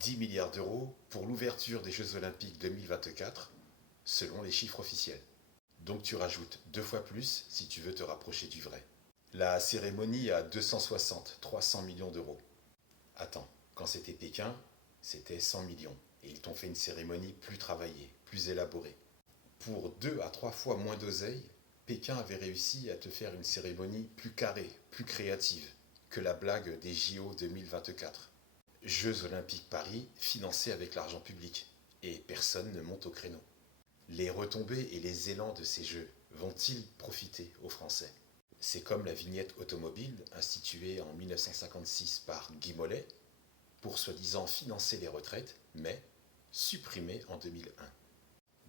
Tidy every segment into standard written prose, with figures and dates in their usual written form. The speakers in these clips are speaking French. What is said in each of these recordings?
10 milliards d'euros pour l'ouverture des Jeux Olympiques 2024, selon les chiffres officiels. Donc tu rajoutes 2 fois plus si tu veux te rapprocher du vrai. La cérémonie a 260-300 millions d'euros. Attends, quand c'était Pékin, c'était 100 millions. Et ils t'ont fait une cérémonie plus travaillée, plus élaborée. Pour 2 à 3 fois moins d'oseille, Pékin avait réussi à te faire une cérémonie plus carrée, plus créative que la blague des JO 2024. Jeux Olympiques Paris financés avec l'argent public. Et personne ne monte au créneau. Les retombées et les élans de ces jeux vont-ils profiter aux Français? C'est comme la vignette automobile instituée en 1956 par Guy Mollet pour soi-disant financer les retraites, mais supprimée en 2001.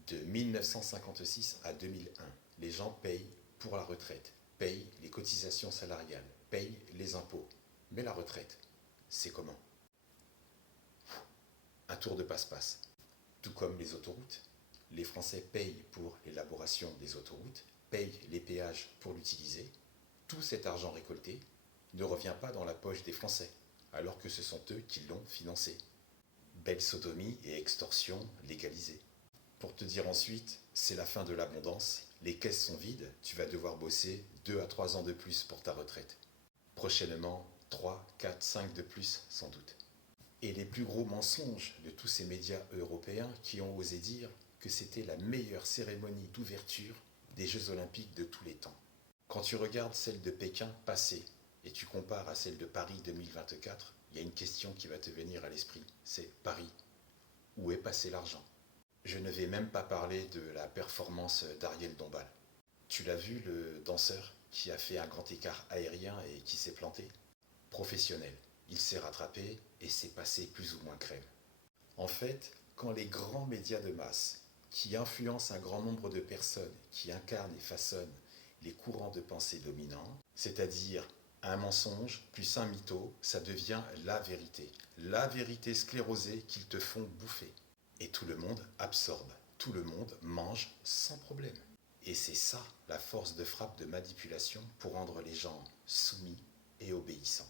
De 1956 à 2001, les gens payent pour la retraite, payent les cotisations salariales, payent les impôts. Mais la retraite, c'est comment? Un tour de passe-passe. Tout comme les autoroutes. Les Français payent pour l'élaboration des autoroutes, payent les péages pour l'utiliser. Tout cet argent récolté ne revient pas dans la poche des Français, alors que ce sont eux qui l'ont financé. Belle sodomie et extorsion légalisée. Pour te dire ensuite, c'est la fin de l'abondance, les caisses sont vides, tu vas devoir bosser 2 à 3 ans de plus pour ta retraite. Prochainement, 3, 4, 5 de plus sans doute. Et les plus gros mensonges de tous ces médias européens qui ont osé dire que c'était la meilleure cérémonie d'ouverture des Jeux Olympiques de tous les temps. Quand tu regardes celle de Pékin passée et tu compares à celle de Paris 2024, il y a une question qui va te venir à l'esprit, c'est Paris. Où est passé l'argent? Je ne vais même pas parler de la performance d'Ariel Dombal. Tu l'as vu, le danseur qui a fait un grand écart aérien et qui s'est planté? Professionnel. Il s'est rattrapé et s'est passé plus ou moins crème. En fait, quand les grands médias de masse, qui influencent un grand nombre de personnes, qui incarnent et façonnent les courants de pensée dominants, c'est-à-dire un mensonge plus un mytho, ça devient la vérité sclérosée qu'ils te font bouffer. Et tout le monde absorbe, tout le monde mange sans problème. Et c'est ça la force de frappe de manipulation pour rendre les gens soumis et obéissants.